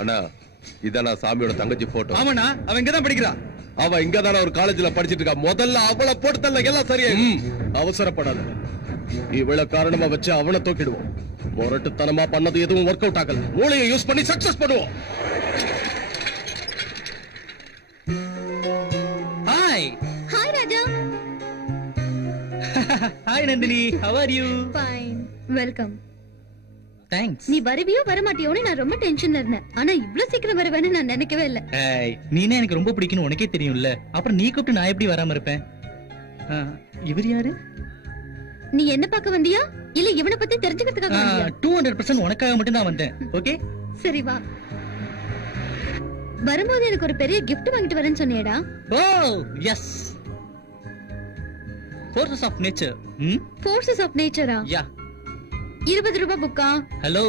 அண்ணா இதான் சாமியோட தங்கச்சி போட்டோ. ஆமாண்ணா, அவன் இங்கதான் படிக்கிறா. அவ இங்கதான ஒரு காலேஜ்ல படிச்சிட்டு இருக்கா. முதல்ல அவளை போட்டு தள்ள எல்லாம் சரியா. அவசரப்படாத. இவ்வளவு காரணமா வச்சு அவனை தூக்கிடுவோம். முரட்டுத்தனமா பண்ணது எதுவும் ஒர்க் அவுட் ஆகல. மூளையை யூஸ் பண்ணி சக்சஸ் பண்ணுவோம். Hi. Hi Raja. Hi Nandini, how are you? Fine. Welcome. Thanks. நீ வருவியோ வரமாட்டியோன்னு நான் ரொம்ப டென்ஷன்ல இருந்தேன். ஆனா இவ்ளோ சீக்கிரம் வருவேன்னு நான் நினைக்கவே இல்ல. நீனே எனக்கு ரொம்ப பிடிக்கும்னு உனக்கே தெரியும்ல. அப்புறம் நீ கூப்பிட்டு நான் எப்படி வராம இருப்பேன்? இவர் யாரு? நீ என்ன பார்க்க வந்தியா இல்ல இவனை பத்தி தெரிஞ்சுக்கிறதுக்காக வந்தியா? 200% உனக்காக மட்டும் தான் வந்தேன். ஓகே சரி வா. வரும்போது எனக்கு ஒரு பெரிய gift வாங்கிட்டு வரேன்னு சொன்னியேடா. Oh yes. Forces of nature. Forces of nature-ஆ? யா. 20 ரூபாய் புக்கா? ஹலோ,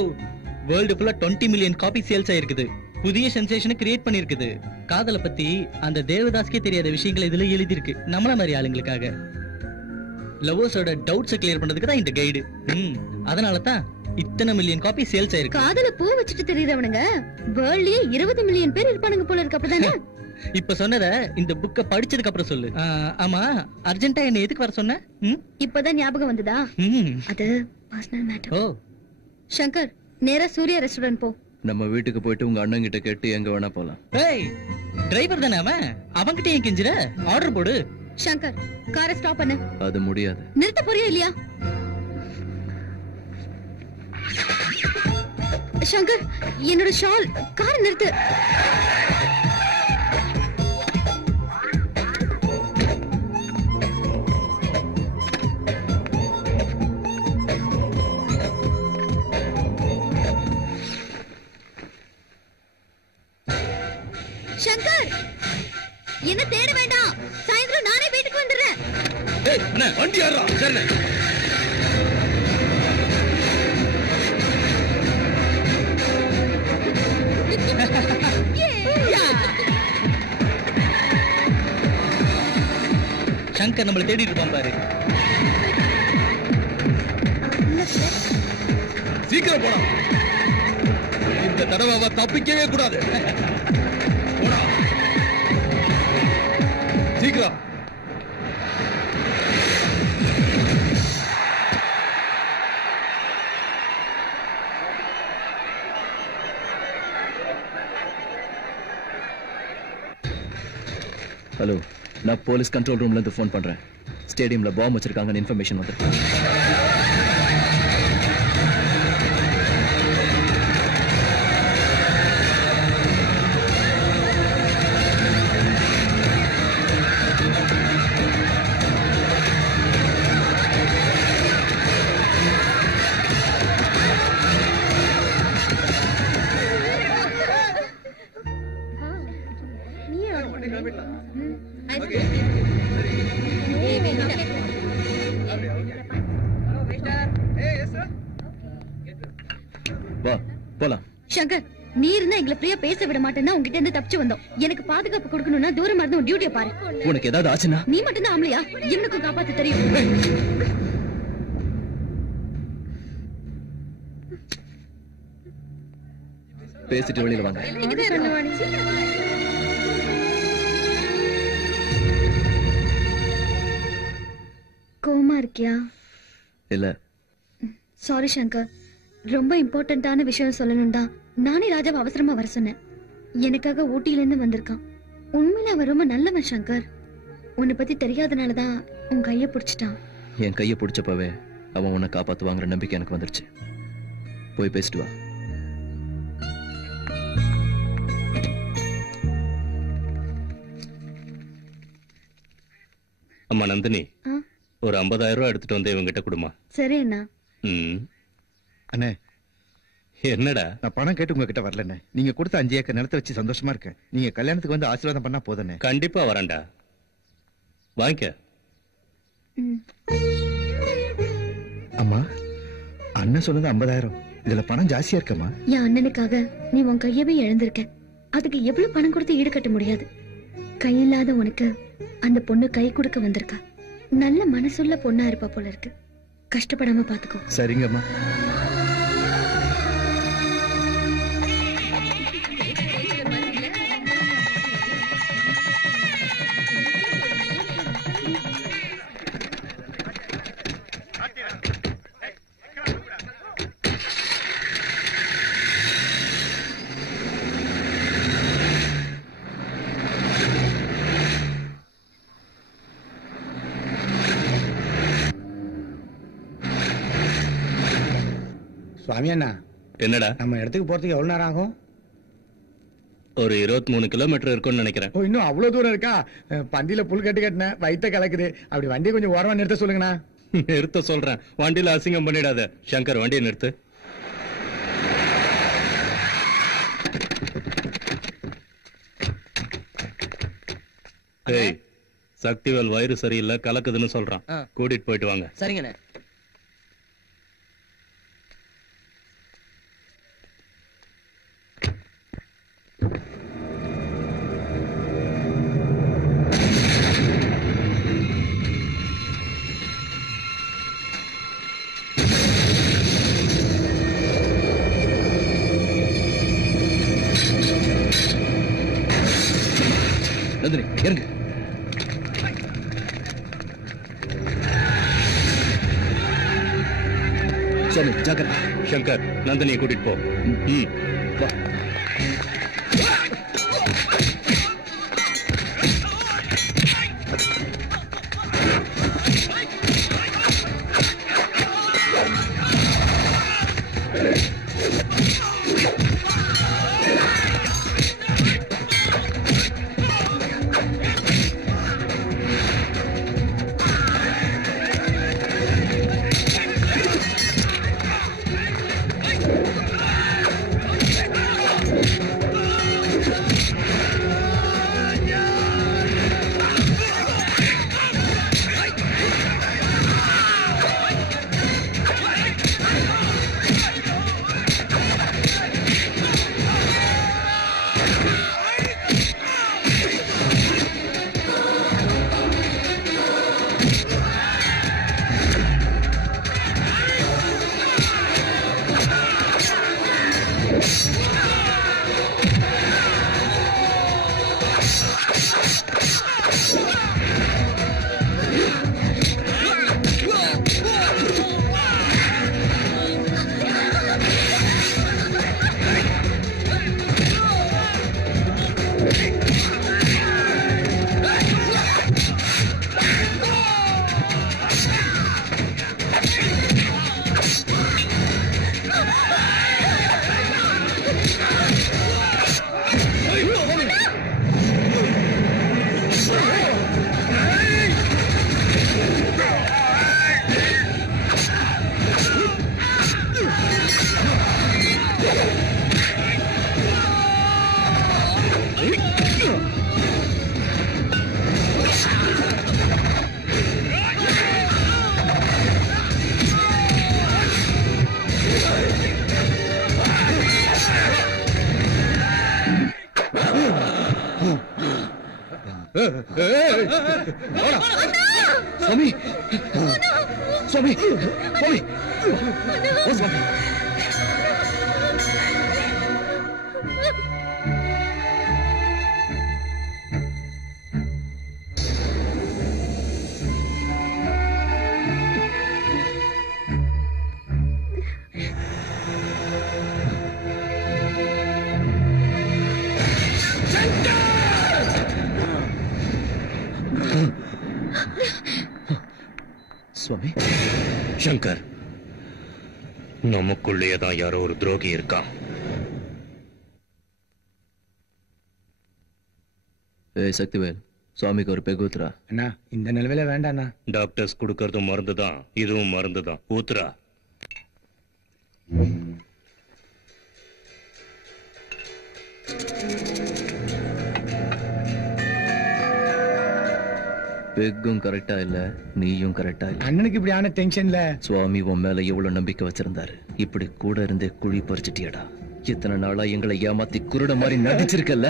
வேர்ல்டு ஃபுல்லா 20 மில்லியன் காப்பி சேல்ஸ் ஆயிருக்குது. புதிய சென்சேஷனை கிரியேட் பண்ணிருக்குது. காதலை பத்தி அந்த தேவதாஸ்கே தெரியாத விஷயங்கள் இதுல எழுதி இருக்கு. நம்மள மாதிரி ஆளுங்களுக்காக லவர்ஸோட டவுட்ஸை கிளியர் பண்றதுக்கு தான் இந்த கைடு. அதனால தான் இத்தனை மில்லியன் காப்பி சேல்ஸ் ஆயிருக்கு. காதல பூ வச்சிட்டு தெரியுறவனுங்க வேர்ல்ட்லயே 20 மில்லியன் பேர் இருப்பானுங்க போல இருக்கு. அப்படிதானே? இப்ப சொன்னத இந்த புக்க படிச்சதுக்கு அப்புறம் சொல்லு. ஆமா, அர்ஜென்ட்டா என்ன எதுக்கு வர சொன்ன? இப்பதான் ஞாபகம் வந்ததா? அது பர்சனல் மேட்டர். ஓ சங்கர், நேரா சூர்யா ரெஸ்டாரண்ட் போ. நம்ம வீட்டுக்கு போயிட்டு உங்க அண்ணன் கிட்ட கேட்டு எங்க வேணா போலாம். ஏய், டிரைவர் தானே அவன், அவன்கிட்ட ஏன் கெஞ்சுற? ஆர்டர் போடு. சங்கர், காரை ஸ்டாப் பண்ணு. அது முடியாது. நிறுத்த போறியா இல்லையா? சங்கர், என்னோட ஷால். காரை நிறுத்து. சங்கர், என்ன தேட வேண்டாம். சாயந்தரம் நானே வீட்டுக்கு வந்துடுறேன். ஏய் அண்ணா, வண்டி ஏறா. சரி. சங்கர் நம்மள தேடிட்டு இருப்பான் பாரு. சீக்கிரம் போடா. இந்த தடவை அவ தப்பிக்கவே கூடாது. போடா சீக்கிரம். ஹலோ, நான் போலீஸ் கண்ட்ரோல் ரூம்ல இருந்து போன் பண்றேன். ஸ்டேடியம்ல பாம்பு வச்சிருக்காங்கன்னு இன்ஃபர்மேஷன் வந்து. வா போலாம். சங்கர், நீ இருந்தா எங்களை ஃப்ரீயா பேச விட மாட்டேன்னா உங்ககிட்ட இருந்து தப்பிச்சு வந்தோம். எனக்கு பாதுகாப்பு கொடுக்கணும்னா தூரமா இருந்து உன் டியூட்டியை பாரு. உனக்கு ஏதாவது ஆச்சுன்னா? நீ மட்டும் தான் ஆம்பளையா? இவனுக்கும் காப்பாத்து தெரியும். பேசிட்டு வெளியில வாங்க. கோமா இருக்கியா? இல்ல. சாரி சங்கர், ரொம்ப இம்பார்ட்டன்டான விஷயம் சொல்லணும் தான் நானே ராஜாவை அவசரமா வர சொன்னேன். எனக்காக ஊட்டியில இருந்து வந்திருக்கான். உண்மையில அவன் ரொம்ப நல்லவன் சங்கர். உன்னை பத்தி தெரியாதனாலதான் உன் கைய பிடிச்சிட்டான். என் கைய பிடிச்சப்பவே அவன் உன்னை காப்பாத்துவாங்கிற நம்பிக்கை எனக்கு வந்துருச்சு. போய் பேசிட்டு வா. அம்மா நந்தினி, ஒரு 50,000 ரூபாய் எடுத்துட்டு வந்து இவங்கிட்ட கொடுமா. சரி அண்ணா. அண்ணே, என்னடா? நான் பணம் கேட்டு உங்ககிட்ட வரலண்ணே. நீங்க கொடுத்த 5 ஏக்கர் நிலத்தை வச்சு சந்தோஷமா இருக்கேன். நீங்க கல்யாணத்துக்கு வந்து ஆசீர்வாதம் பண்ணா போதுண்ணே. கண்டிப்பா வரேன்டா, வாங்கிக்க. அம்மா, அண்ணன் சொன்னது 50,000. இதுல பணம் ஜாஸ்தியா இருக்கம்மா. என் அண்ணனுக்காக நீ உன் கையவே இழந்திருக்க. அதுக்கு எவ்வளவு பணம் கொடுத்து ஈடுகட்ட முடியாது. கையில்லாத உனக்கு அந்த பொண்ணு கை கொடுக்க வந்திருக்கா. நல்ல மனசுள்ள பொண்ணா இருப்பா போல இருக்கு. கஷ்டப்படாம பாத்துக்கோ. சரிங்கம்மா. சுவாமி அண்ணா, என்னடா நம்ம இடத்துக்கு போறதுக்கு எவ்வளவு நேரம் ஆகும்? ஒரு 23 கிலோமீட்டர் இருக்கும்னு நினைக்கிறேன். ஓ, இன்னும் அவ்வளவு தூரம் இருக்கா? பந்தியில புல் கட்டினேன், வயித்த கலக்குது. அப்படி வண்டியை கொஞ்சம் ஓரமா நிறுத்த சொல்லுங்கண்ணா. நிறுத்த சொல்றேன். வண்டியில அசிங்கம் பண்ணிடாத. சங்கர், வண்டியை நிறுத்து. ஏய், சக்திவேல் வயிறு சரியில்லை, கலக்குதுன்னு சொல்றான். கூட்டிட்டு போயிட்டு வாங்க. சரிங்கண்ணே. நந்தினி இறங்கு. சுவாமி ஜாக்கிரதை. சங்கர், நந்தினியை கூட்டிட்டு போ. வா. சுவாமி, சுவாமி, சுவாமி, ஓ சுவாமி. சுவாமி, சங்கர், நமக்குள்ளேயே தான் யாரோ ஒரு துரோகி இருக்கான். ஏய் சக்திவேல், சுவாமிக்கு ஒரு பெகு ஊத்துறா. அண்ணா, இந்த நிலவில வேண்டாண்ணா. டாக்டர்ஸ் கொடுக்கறதும் மருந்து தான், இதுவும் மருந்து தான். ஊத்துறா. பெக்கும் கரெக்டா இல்ல, நீயும் கரெக்டா இல்ல. அண்ணனுக்கு இப்படி ஆன டென்ஷன்ல சுவாமி உன் மேல எவ்வளவு நம்பிக்கை வச்சிருந்தாரு. இப்படி கூட இருந்தே குழி பறிச்சிட்டியடா. இத்தனை நாளா எங்களை ஏமாத்தி குருட மாதிரி நடிச்சிருக்கல.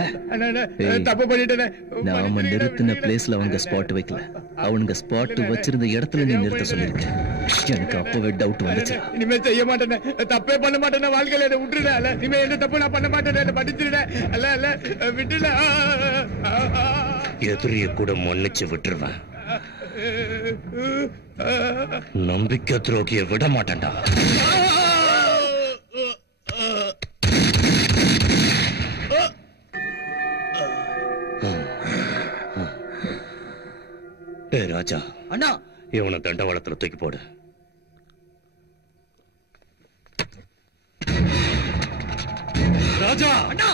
தப்பு பண்ணிட்டேன். நாம நிறுத்தின பிளேஸ்ல அவங்க ஸ்பாட் வைக்கல, அவனுங்க ஸ்பாட் வச்சிருந்த இடத்துல நீ நிறுத்த சொல்லிருக்க. எனக்கு அப்பவே டவுட் வந்துச்சு. இனிமே செய்ய மாட்டேன், தப்பே பண்ண மாட்டேன். வாழ்க்கையில என்ன விட்டுருட. இனிமே எந்த தப்பு நான் பண்ண மாட்டேன். படிச்சிருட. அல்ல அல்ல விட்டுல. எதிரிய கூட மன்னிச்சு விட்டுருவேன். நம்பிக்கை துரோகிய விட மாட்டேன்டா. டேய் ராஜா, அண்ணா, இவனை தண்டவாளத்துல தூக்கி போடு. ராஜா அண்ணா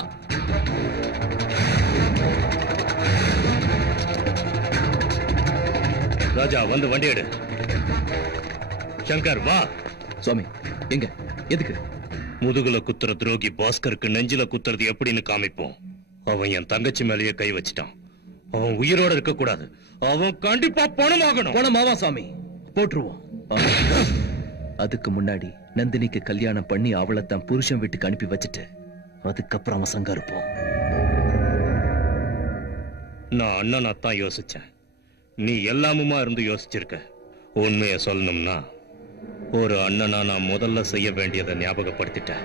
ராஜா வந்து வண்டி எடு. சங்கர் வா. சுவாமி எங்க எதுக்கு? முதுகுல குத்துற துரோகி பாஸ்கருக்கு நெஞ்சில குத்துறது எப்படின்னு காமிப்போம். அவன் என் தங்கச்சி மேலேயே கை வச்சிட்டான். அவன் உயிரோட இருக்க கூடாது. அவன் கண்டிப்பா பணமாகணும். பணமாவா சாமி? போட்டுருவோம். அதுக்கு முன்னாடி நந்தினிக்கு கல்யாணம் பண்ணி அவளை தன் புருஷன் வீட்டுக்கு அனுப்பி வச்சுட்டு அதுக்கப்புறம் அவன் சங்க இருப்போம். நான் அண்ணனா தான் யோசிச்சேன். நீ எல்லாமுமா இருந்து யோசிச்சிருக்க. உண்மைய சொல்லணும்னா ஒரு அண்ணனா நான் முதல்ல செய்ய வேண்டியதை ஞாபகப்படுத்திட்டேன்.